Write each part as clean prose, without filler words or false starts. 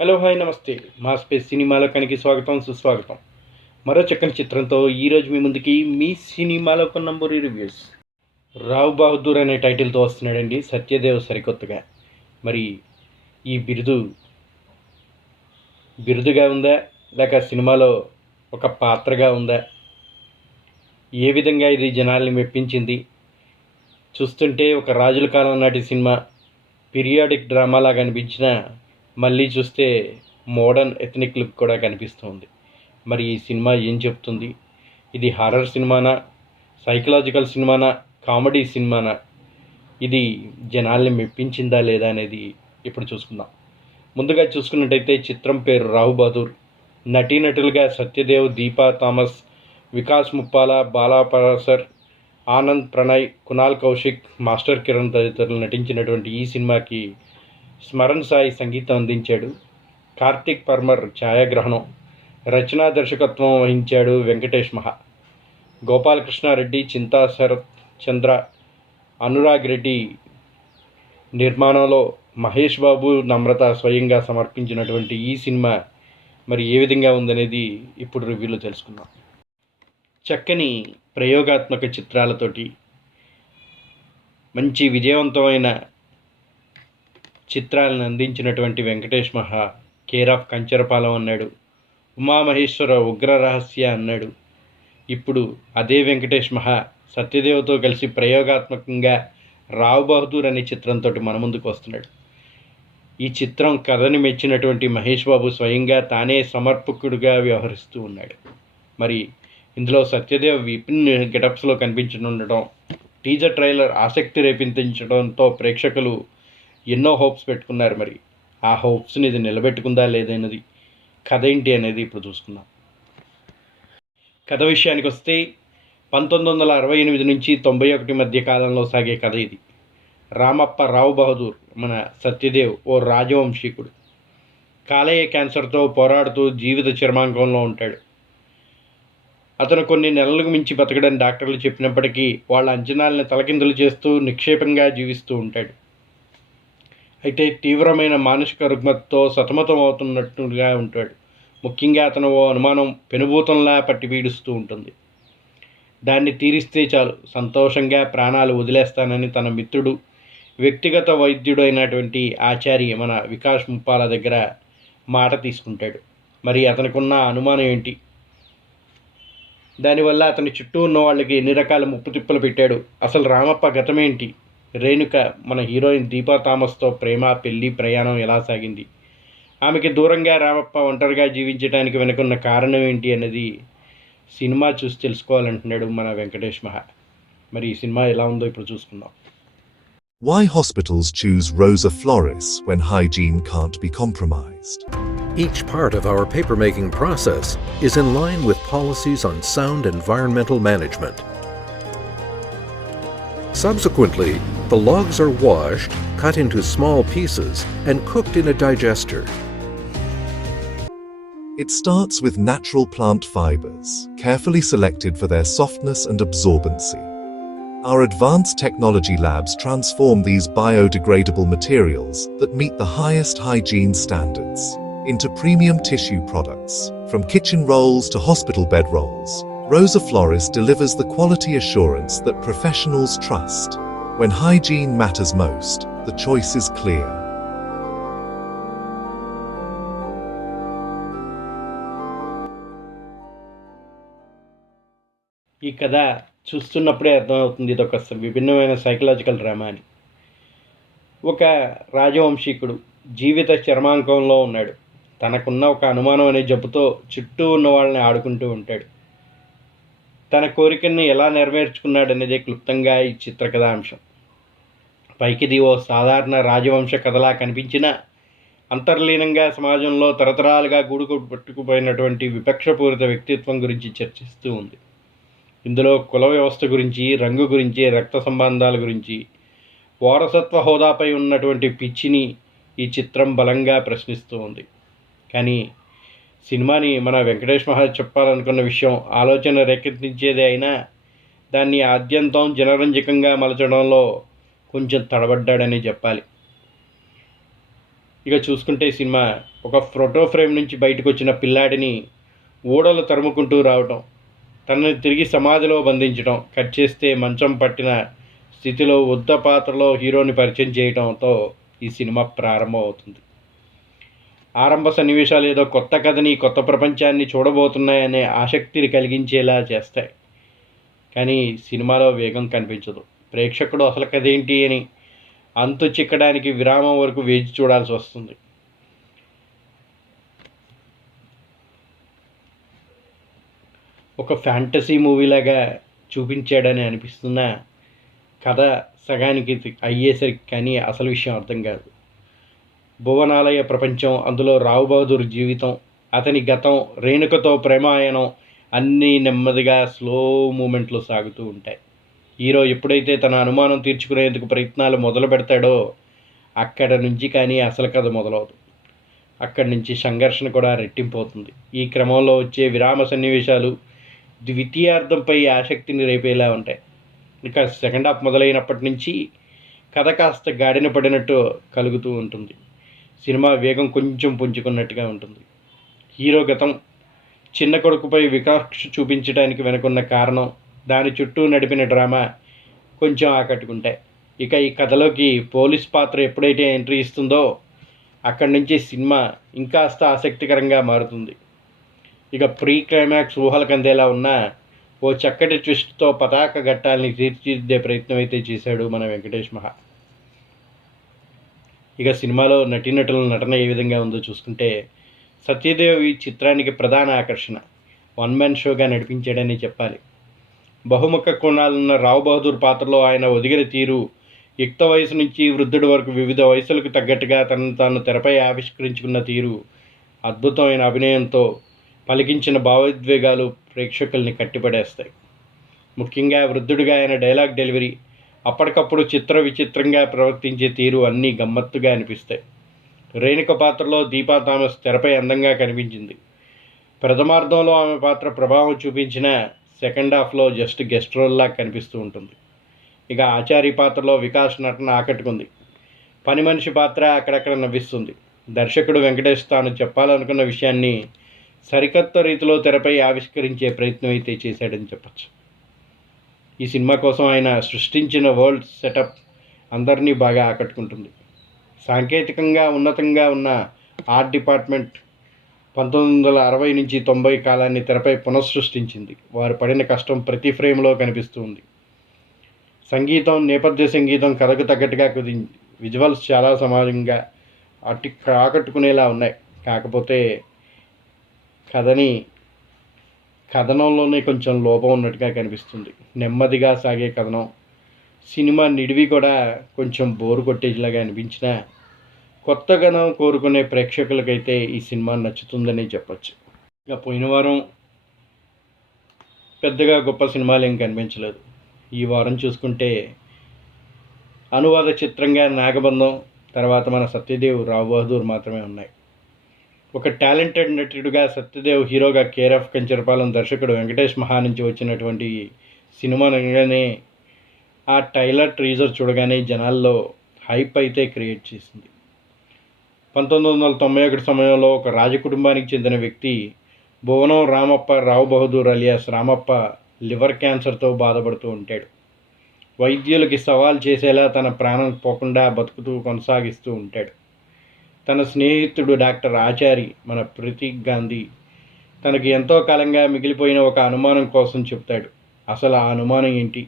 Hello hi నమస్తే. మా space cinema లోకానికి స్వాగతం సుస్వాగతం. మరో చక్కని చిత్రంతో ఈరోజు మీ ముందుకి మీ సినిమాలో ఒక నంబర్ రివ్యూస్. రావ్ బహదూర్ అనే టైటిల్తో వస్తున్నాడండి సత్యదేవ్ సరికొత్తగా. మరి ఈ బిరుదుగా ఉందా లేక సినిమాలో ఒక పాత్రగా ఉందా, ఏ విధంగా ఇది జనాల్ని మెప్పించింది? చూస్తుంటే ఒక రాజుల కాలం నాటి సినిమా పీరియాడిక్ డ్రామా లాగా అనిపించిన, మళ్ళీ చూస్తే మోడర్న్ ఎథనిక్ లుక్ కూడా కనిపిస్తుంది. మరి ఈ సినిమా ఏం చెప్తుంది? ఇది హారర్ సినిమానా, సైకలాజికల్ సినిమానా, కామెడీ సినిమానా? ఇది జనాల్ని మెప్పించిందా లేదా అనేది ఇప్పుడు చూసుకుందాం. ముందుగా చూసుకున్నట్టయితే చిత్రం పేరు రావ్ బహదూర్. నటీనటులుగా సత్యదేవ్, దీపా థామస్, వికాస్ ముప్పాల, బాలా పరాశర్, ఆనంద్ ప్రణయ్, కునాల్ కౌశిక్, మాస్టర్ కిరణ్ తదితరులు నటించినటువంటి ఈ సినిమాకి స్మరణ్ సాయి సంగీతం అందించాడు. కార్తిక్ పర్మర్ ఛాయాగ్రహణం, రచనా దర్శకత్వం వహించాడు వెంకటేష్ మహా. గోపాలకృష్ణారెడ్డి, చింతా శరత్ చంద్ర, అనురాగ్ రెడ్డి నిర్మాణంలో మహేష్ బాబు, నమ్రత స్వయంగా సమర్పించినటువంటి ఈ సినిమా మరి ఏ విధంగా ఉందనేది ఇప్పుడు రివ్యూలో తెలుసుకుందాం. చక్కని ప్రయోగాత్మక చిత్రాలతోటి మంచి విజయవంతమైన చిత్రాలను అందించినటువంటి వెంకటేష్ మహా కేర్ ఆఫ్ కంచరపాలెం అన్నాడు, ఉమామహేశ్వర ఉగ్ర రహస్య అన్నాడు. ఇప్పుడు అదే వెంకటేష్ మహా సత్యదేవ్తో కలిసి ప్రయోగాత్మకంగా రావ్ బహదూర్ అనే చిత్రంతో మన ముందుకు వస్తున్నాడు. ఈ చిత్రం కథని మెచ్చినటువంటి మహేష్ బాబు స్వయంగా తానే సమర్పకుడిగా వ్యవహరిస్తూ ఉన్నాడు. మరి ఇందులో సత్యదేవ్ విపిన్ గెటప్స్లో కనిపించనుండటం, టీజర్ ట్రైలర్ ఆసక్తి రేపించడంతో ప్రేక్షకులు ఎన్నో హోప్స్ పెట్టుకున్నారు. మరి ఆ హోప్స్ని ఇది నిలబెట్టుకుందా లేదన్నది, కథ ఏంటి అనేది ఇప్పుడు చూసుకుందాం. కథ విషయానికి వస్తే 1968 నుంచి 91 మధ్య కాలంలో సాగే కథ ఇది. రామప్ప రావ్ బహదూర్ మన సత్యదేవ్ ఓ రాజవంశీకుడు. కాలేయ క్యాన్సర్తో పోరాడుతూ జీవిత చర్మాంకంలో ఉంటాడు. అతను కొన్ని నెలలకు మించి బతకడని డాక్టర్లు చెప్పినప్పటికీ వాళ్ళ అంచనాలను తలకిందులు చేస్తూ నిక్షేపంగా జీవిస్తూ ఉంటాడు. అయితే తీవ్రమైన మానసిక రుగ్మతతో సతమతం అవుతున్నట్టుగా ఉంటాడు. ముఖ్యంగా అతను ఓ అనుమానం పెనుభూతంలా పట్టి పీడిస్తూ ఉంటుంది. దాన్ని తీరిస్తే చాలు సంతోషంగా ప్రాణాలు వదిలేస్తానని తన మిత్రుడు, వ్యక్తిగత వైద్యుడు అయినటువంటి ఆచార్య మన వికాస్ ముప్పాల దగ్గర మాట తీసుకుంటాడు. మరి అతనికున్న అనుమానం ఏంటి, దానివల్ల అతని చుట్టూ ఉన్న వాళ్ళకి ఎన్ని రకాల ముప్పు తిప్పలు పెట్టాడు, అసలు రామప్ప గతమేంటి, రేణుక మన హీరోయిన్ దీపా థామస్తో ప్రేమ పెళ్లి ప్రయాణం ఎలా సాగింది, ఆమెకి దూరంగా రామప్ప ఒంటరిగా జీవించడానికి వెనుకున్న కారణం ఏంటి అనేది సినిమా చూసి తెలుసుకోవాలంటున్నాడు మన వెంకటేష్ మహా. మరి ఈ సినిమా ఎలా ఉందో ఇప్పుడు చూసుకుందాం. Why hospitals choose Rosa Flores when hygiene can't be compromised. Each part of our papermaking process is in line with policies on sound environmental management. Subsequently, the logs are washed, cut into small pieces, and cooked in a digester. It starts with natural plant fibers, carefully selected for their softness and absorbency. Our advanced technology labs transform these biodegradable materials that meet the highest hygiene standards into premium tissue products. From kitchen rolls to hospital bed rolls, Rosa Flores delivers the quality assurance that professionals trust. When hygiene matters most, the choice is clear. ఈ కథ చూస్తున్నప్పుడే అర్థమవుతుంది ఇది ఒక విభిన్నమైన psychological drama అని. ఒక రాజవంశీకుడు జీవిత చర్మాంకంలో ఉన్నాడు. తనకున్న ఒక అనుమానం అనే జబ్బుతో చుట్టూ ఉన్న వాళ్ళని ఆడుకుంటూ ఉంటాడు. తన కోరికల్ని ఎలా నెరవేర్చుకున్నాడనేదే క్లుప్తంగా ఈ చిత్రకథాంశం. పైకిది ఓ సాధారణ రాజవంశ కథలా కనిపించినా అంతర్లీనంగా సమాజంలో తరతరాలుగా గూడుకు పట్టుకుపోయినటువంటి విపక్షపూరిత వ్యక్తిత్వం గురించి చర్చిస్తూ ఉంది. ఇందులో కుల వ్యవస్థ గురించి, రంగు గురించి, రక్త సంబంధాల గురించి, వారసత్వ హోదాపై ఉన్నటువంటి పిచ్చిని ఈ చిత్రం బలంగా ప్రశ్నిస్తూ ఉంది. కానీ సినిమాని మన వెంకటేష్ మహా చెప్పాలనుకున్న విషయం ఆలోచన రేకెత్తించేదే అయినా దాన్ని ఆద్యంతం జనరంజకంగా మలచడంలో కొంచెం తడబడ్డాడని చెప్పాలి. ఇక చూసుకుంటే సినిమా ఒక ఫోటో ఫ్రేమ్ నుంచి బయటకు వచ్చిన పిల్లాడిని ఊడలు తరుముకుంటూ రావటం, తనని తిరిగి సమాధిలో బంధించడం, కట్ చేస్తే మంచం పట్టిన స్థితిలో ఉద్ద పాత్రలో హీరోని పరిచయం చేయడంతో ఈ సినిమా ప్రారంభం అవుతుంది. ఆరంభ సన్నివేశాలు ఏదో కొత్త కథని, కొత్త ప్రపంచాన్ని చూడబోతున్నాయనే ఆసక్తిని కలిగించేలా చేస్తాయి. కానీ సినిమాలో వేగం కనిపించదు. ప్రేక్షకుడు అసలు కథ ఏంటి అని అంతు చిక్కడానికి విరామం వరకు వేచి చూడాల్సి వస్తుంది. ఒక ఫ్యాంటసీ మూవీలాగా చూపించాడని అనిపిస్తున్న కథ సగానికి అయ్యేసరికి కానీ అసలు విషయం అర్థం కాదు. భువనాలయ ప్రపంచం, అందులో రావు బహదూర్ జీవితం, అతని గతం, రేణుకతో ప్రేమాయణం అన్నీ నెమ్మదిగా స్లో మూమెంట్లు సాగుతూ ఉంటాయి. హీరో ఎప్పుడైతే తన అనుమానం తీర్చుకునేందుకు ప్రయత్నాలు మొదలు పెడతాడో అక్కడ నుంచి కానీ అసలు కథ మొదలవుతుంది. అక్కడి నుంచి సంఘర్షణ కూడా రెట్టింపోతుంది. ఈ క్రమంలో వచ్చే విరామ సన్నివేశాలు ద్వితీయార్థంపై ఆసక్తిని రేపేలా ఉంటాయి. ఇక సెకండ్ హాఫ్ మొదలైనప్పటి నుంచి కథ కాస్త గాడిన పడినట్టు కలుగుతూ ఉంటుంది. సినిమా వేగం కొంచెం పుంజుకున్నట్టుగా ఉంటుంది. హీరో గతం, చిన్న కొడుకుపై వివక్ష చూపించడానికి వెనుకున్న కారణం, దాని చుట్టూ నడిపిన డ్రామా కొంచెం ఆకట్టుకుంటాయి. ఇక ఈ కథలోకి పోలీస్ పాత్ర ఎప్పుడైతే ఎంట్రీ ఇస్తుందో అక్కడి నుంచి సినిమా ఇంకాస్త ఆసక్తికరంగా మారుతుంది. ఇక ప్రీ క్లైమాక్స్ ఊహలకు అందేలా ఉన్న ఓ చక్కటి ట్విస్ట్తో పతాక ఘట్టాలని తీర్చిదిద్దే ప్రయత్నం అయితే చేశాడు మన వెంకటేష్ మహా. ఇక సినిమాలో నటీనటుల నటన ఏ విధంగా ఉందో చూసుకుంటే, సత్యదేవ్ ఈ చిత్రానికి ప్రధాన ఆకర్షణ. వన్ మ్యాన్ షోగా నడిపించాడని చెప్పాలి. బహుముఖ కోణాలున్న రావు బహదూర్ పాత్రలో ఆయన ఒదిగిన తీరు, యుక్త వయసు నుంచి వృద్ధుడి వరకు వివిధ వయసులకు తగ్గట్టుగా తనను తాను తెరపై ఆవిష్కరించుకున్న తీరు, అద్భుతమైన అభినయంతో పలికించిన భావోద్వేగాలు ప్రేక్షకుల్ని కట్టిపడేస్తాయి. ముఖ్యంగా వృద్ధుడిగా ఆయన డైలాగ్ డెలివరీ, అప్పటికప్పుడు చిత్ర విచిత్రంగా ప్రవర్తించే తీరు అన్నీ గమ్మత్తుగా అనిపిస్తాయి. రేణుక పాత్రలో దీపా థామస్ తెరపై అందంగా కనిపించింది. ప్రథమార్థంలో ఆమె పాత్ర ప్రభావం చూపించిన సెకండ్ హాఫ్లో జస్ట్ గెస్ట్ రోల్లా కనిపిస్తూ ఉంటుంది. ఇక ఆచారి పాత్రలో వికాస్ నటన ఆకట్టుకుంది. పని మనిషి పాత్ర అక్కడక్కడ నవ్విస్తుంది. దర్శకుడు వెంకటేష్ తాను చెప్పాలనుకున్న విషయాన్ని సరికొత్త రీతిలో తెరపై ఆవిష్కరించే ప్రయత్నం అయితే చేశాడని చెప్పచ్చు. ఈ సినిమా కోసం ఆయన సృష్టించిన వరల్డ్ సెటప్ అందరినీ బాగా ఆకట్టుకుంటుంది. సాంకేతికంగా ఉన్నతంగా ఉన్న ఆర్ట్ డిపార్ట్మెంట్ 1960 నుంచి 90 కాలాన్ని తెరపై పునఃసృష్టించింది. వారు పడిన కష్టం ప్రతి ఫ్రేమ్లో కనిపిస్తుంది. సంగీతం, నేపథ్య సంగీతం కథకు తగ్గట్టుగా కుదింది. విజువల్స్ చాలా సమాజంగా ఆకట్టుకునేలా ఉన్నాయి. కాకపోతే కథనంలోనే కొంచెం లోపం ఉన్నట్టుగా కనిపిస్తుంది. నెమ్మదిగా సాగే కథనం, సినిమా నిడివి కూడా కొంచెం బోరు కొట్టేలాగా అనిపించినా కొత్త కథనం కోరుకునే ప్రేక్షకులకైతే ఈ సినిమా నచ్చుతుందని చెప్పచ్చు. ఇక పోయిన వారం పెద్దగా గొప్ప సినిమాలు ఏం కనిపించలేదు. ఈ వారం చూసుకుంటే అనువాద చిత్రంగా నాగబంధం, తర్వాత మన సత్యదేవ్, రావు బహదూర్ మాత్రమే ఉన్నాయి. ఒక టాలెంటెడ్ నటుడుగా సత్యదేవ్, హీరోగా కేఆర్ఎఫ్ కంచరపాలెం, దర్శకుడు వెంకటేష్ మహా నుంచి వచ్చినటువంటి సినిమా అనగానే ఆ ట్రైలర్ టీజర్ చూడగానే జనాల్లో హైప్ అయితే క్రియేట్ చేసింది. 1991 సమయంలో ఒక రాజకుటుంబానికి చెందిన వ్యక్తి భువనం రామప్ప, రావు బహదూర్ అలియాస్ రామప్ప లివర్ క్యాన్సర్తో బాధపడుతూ ఉంటాడు. వైద్యులకి సవాల్ చేసేలా తన ప్రాణం పోకుండా బతుకుతూ కొనసాగిస్తూ ఉంటాడు. తన స్నేహితుడు డాక్టర్ ఆచారి, మన ప్రతీక్ గాంధీ, తనకి ఎంతో కాలంగా మిగిలిపోయిన ఒక అనుమానం కోసం చెప్తాడు. అసలు ఆ అనుమానం ఏంటి,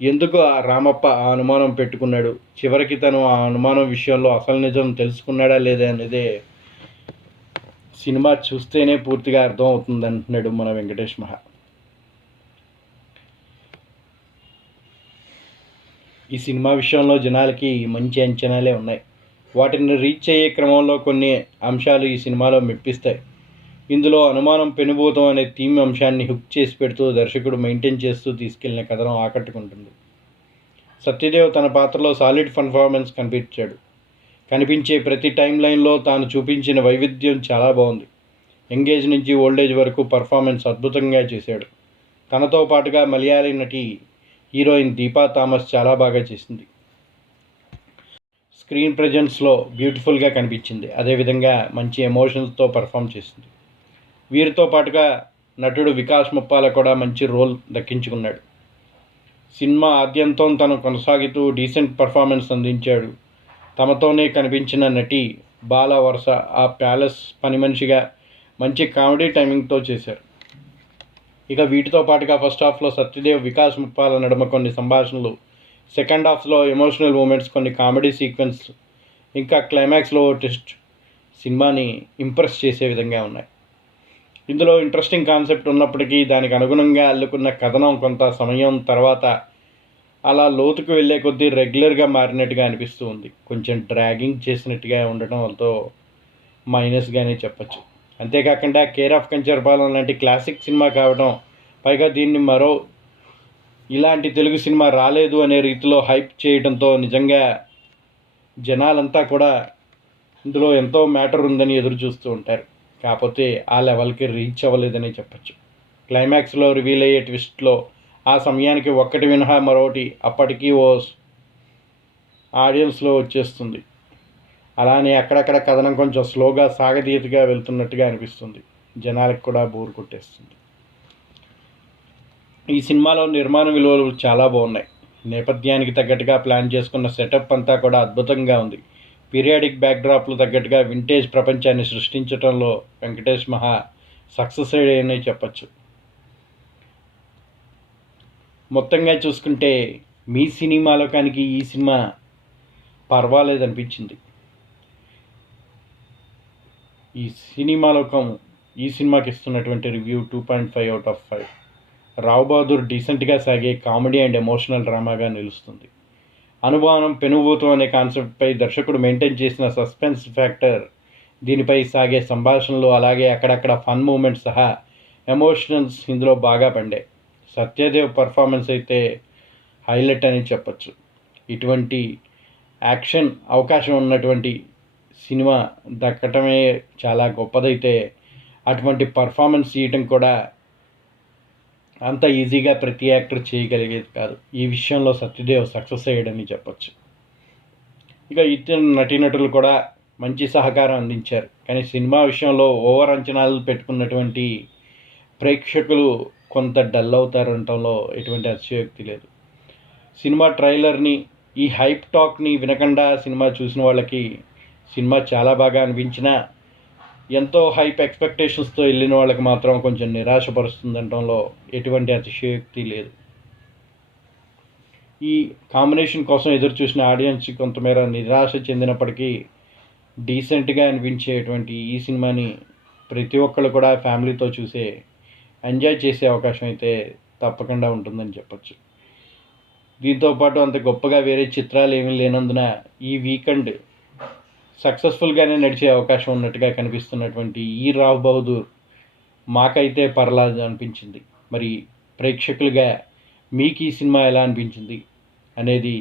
ఎందుకు ఆ రామప్ప ఆ అనుమానం పెట్టుకున్నాడు, చివరికి తను ఆ అనుమానం విషయంలో అసలు నిజం తెలుసుకున్నాడా లేదా అనేదే సినిమా చూస్తేనే పూర్తిగా అర్థం అవుతుంది అంటున్నాడు మన వెంకటేష్ మహా. ఈ సినిమా విషయంలో జనాలకి మంచి అంచనాలే ఉన్నాయి. వాటిని రీచ్ అయ్యే క్రమంలో కొన్ని అంశాలు ఈ సినిమాలో మెప్పిస్తాయి. ఇందులో అనుమానం పెనుభూతం అనే థీమ్ అంశాన్ని హుక్ చేసి పెడుతూ దర్శకుడు మెయింటైన్ చేస్తూ తీసుకెళ్లిన కథనం ఆకట్టుకుంటుంది. సత్యదేవ్ తన పాత్రలో సాలిడ్ పర్ఫార్మెన్స్ కనిపించే ప్రతి టైం లైన్లో తాను చూపించిన వైవిధ్యం చాలా బాగుంది. యంగేజ్ నుంచి ఓల్డేజ్ వరకు పర్ఫార్మెన్స్ అద్భుతంగా చేశాడు. తనతో పాటుగా మలయాళీ నటి హీరోయిన్ దీపా థామస్ చాలా బాగా చేసింది. స్క్రీన్ ప్రజెన్స్లో బ్యూటిఫుల్గా కనిపించింది. అదేవిధంగా మంచి ఎమోషన్స్తో పర్ఫామ్ చేసింది. వీరితో పాటుగా నటుడు వికాస్ ముప్పాల కూడా మంచి రోల్ దక్కించుకున్నాడు. సినిమా ఆద్యంతం తను కొనసాగుతూ డీసెంట్ పర్ఫార్మెన్స్ అందించాడు. తమతోనే కనిపించిన నటి బాల వరుస ఆ ప్యాలెస్ పని మనిషిగా మంచి కామెడీ టైమింగ్తో చేశారు. ఇక వీటితో పాటుగా ఫస్ట్ హాఫ్లో సత్యదేవ్ వికాస్ ముప్పాల నడుమ కొన్ని సంభాషణలు, సెకండ్ హాఫ్లో ఎమోషనల్ మూమెంట్స్, కొన్ని కామెడీ సీక్వెన్స్, ఇంకా క్లైమాక్స్లో ట్విస్ట్ సినిమాని ఇంప్రెస్ చేసే విధంగా ఉన్నాయి. ఇందులో ఇంట్రెస్టింగ్ కాన్సెప్ట్ ఉన్నప్పటికీ దానికి అనుగుణంగా అల్లుకున్న కథనం కొంత సమయం తర్వాత అలా లోతుకు వెళ్ళే కొద్దీ రెగ్యులర్గా మారినట్టుగా అనిపిస్తూ ఉంది. కొంచెం డ్రాగింగ్ చేసినట్టుగా ఉండటం వల్లతో మైనస్గానే చెప్పచ్చు. అంతేకాకుండా కేర్ ఆఫ్ కంచరపాలెం లాంటి క్లాసిక్ సినిమా కావడం, పైగా దీన్ని మరో ఇలాంటి తెలుగు సినిమా రాలేదు అనే రీతిలో హైప్ చేయడంతో నిజంగా జనాలంతా కూడా ఇందులో ఎంతో మ్యాటర్ ఉందని ఎదురు చూస్తూ ఉంటారు. కాకపోతే ఆ లెవెల్కి రీచ్ అవ్వలేదని చెప్పచ్చు. క్లైమాక్స్లో రివీల్ అయ్యే ట్విస్ట్లో ఆ సమయానికి ఒక్కటి మినహా మరొకటి అప్పటికీ ఓ ఆడియన్స్లో వచ్చేస్తుంది. అలానే అక్కడక్కడ కథనం కొంచెం స్లోగా సాగతీతగా వెళ్తున్నట్టుగా అనిపిస్తుంది. జనాలకు కూడా బోర్ కొట్టేస్తుంది. ఈ సినిమాలో నిర్మాణ విలువలు చాలా బాగున్నాయి. నేపథ్యానికి తగ్గట్టుగా ప్లాన్ చేసుకున్న సెటప్ అంతా కూడా అద్భుతంగా ఉంది. పీరియాడిక్ బ్యాక్డ్రాప్లు తగ్గట్టుగా వింటేజ్ ప్రపంచాన్ని సృష్టించడంలో వెంకటేష్ మహా సక్సెస్ అయ్యాయని చెప్పచ్చు. మొత్తంగా చూసుకుంటే మీ సినిమా లోకానికి ఈ సినిమా పర్వాలేదనిపించింది. ఈ సినిమా లోకం ఈ సినిమాకి ఇస్తున్నటువంటి రివ్యూ 2.5 అవుట్ ఆఫ్ 5. రావు బహదూర్ డీసెంట్గా సాగే కామెడీ అండ్ ఎమోషనల్ డ్రామాగా నిలుస్తుంది. అనుమానం పెనుభూతం అనే కాన్సెప్ట్పై దర్శకుడు మెయింటైన్ చేసిన సస్పెన్స్ ఫ్యాక్టర్, దీనిపై సాగే సంభాషణలు, అలాగే అక్కడక్కడ ఫన్ మూమెంట్స్ సహా ఎమోషనల్స్ ఇందులో బాగా పండాయి. సత్యదేవ్ పర్ఫార్మెన్స్ అయితే హైలైట్ అని చెప్పచ్చు. ఇటువంటి యాక్షన్ అవకాశం ఉన్నటువంటి సినిమా దక్కటమే చాలా గొప్పదైతే అటువంటి పర్ఫార్మెన్స్ చేయటం కూడా అంత ఈజీగా ప్రతి యాక్టర్ చేయగలిగేది కాదు. ఈ విషయంలో సత్యదేవ్ సక్సెస్ అయ్యాడని చెప్పచ్చు. ఇక ఇతర నటీనటులు కూడా మంచి సహకారం అందించారు. కానీ సినిమా విషయంలో ఓవర్ అంచనాలు పెట్టుకున్నటువంటి ప్రేక్షకులు కొంత డల్ అవుతారంటంలో ఎటువంటి అతిశయోక్తి లేదు. సినిమా ట్రైలర్ని, ఈ హైప్ టాక్ని వినకుండా సినిమా చూసిన వాళ్ళకి సినిమా చాలా బాగా అనిపించినా ఎంతో హైప్ ఎక్స్పెక్టేషన్స్తో వెళ్ళిన వాళ్ళకి మాత్రం కొంచెం నిరాశపరుస్తుందంటంలో ఎటువంటి అతిశయోక్తి లేదు. ఈ కాంబినేషన్ కోసం ఎదురు చూసిన ఆడియన్స్ కొంతమేర నిరాశ చెందినప్పటికీ డీసెంట్గా అనిపించేటువంటి ఈ సినిమాని ప్రతి ఒక్కళ్ళు కూడా ఫ్యామిలీతో చూసే ఎంజాయ్ చేసే అవకాశం అయితే తప్పకుండా ఉంటుందని చెప్పచ్చు. దీంతోపాటు అంత గొప్పగా వేరే చిత్రాలు ఏమీ లేనందున ఈ వీకెండ్ సక్సెస్ఫుల్గానే నడిచే అవకాశం ఉన్నట్టుగా కనిపిస్తున్నటువంటి ఈ రావు బహదూర్ మాకైతే పర్లేదు అనిపించింది. మరి ప్రేక్షకులుగా మీకు ఈ సినిమా ఎలా అనిపించింది అనేది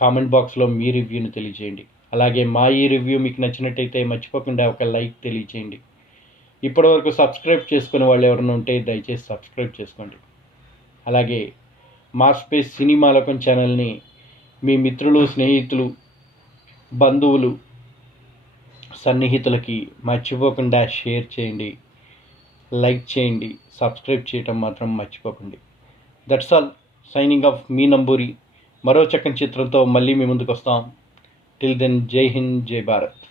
కామెంట్ బాక్స్లో మీ రివ్యూని తెలియజేయండి. అలాగే మా ఈ రివ్యూ మీకు నచ్చినట్టయితే మర్చిపోకుండా ఒక లైక్ తెలియజేయండి. ఇప్పటివరకు సబ్స్క్రైబ్ చేసుకునే వాళ్ళు ఎవరైనా ఉంటే దయచేసి సబ్స్క్రైబ్ చేసుకోండి. అలాగే మా స్పేస్ సినిమా లోకం ఛానల్ని మీ మిత్రులు, స్నేహితులు, బంధువులు, సన్నిహితులకి మర్చిపోకుండా షేర్ చేయండి, లైక్ చేయండి, సబ్స్క్రైబ్ చేయటం మాత్రం మర్చిపోకండి. That's all. సైనింగ్ ఆఫ్ మీ నంబూరి. మరో చక్కని చిత్రంతో మళ్ళీ మీ ముందుకు వస్తాం. టిల్ దెన్, జై హింద్, జై భారత్.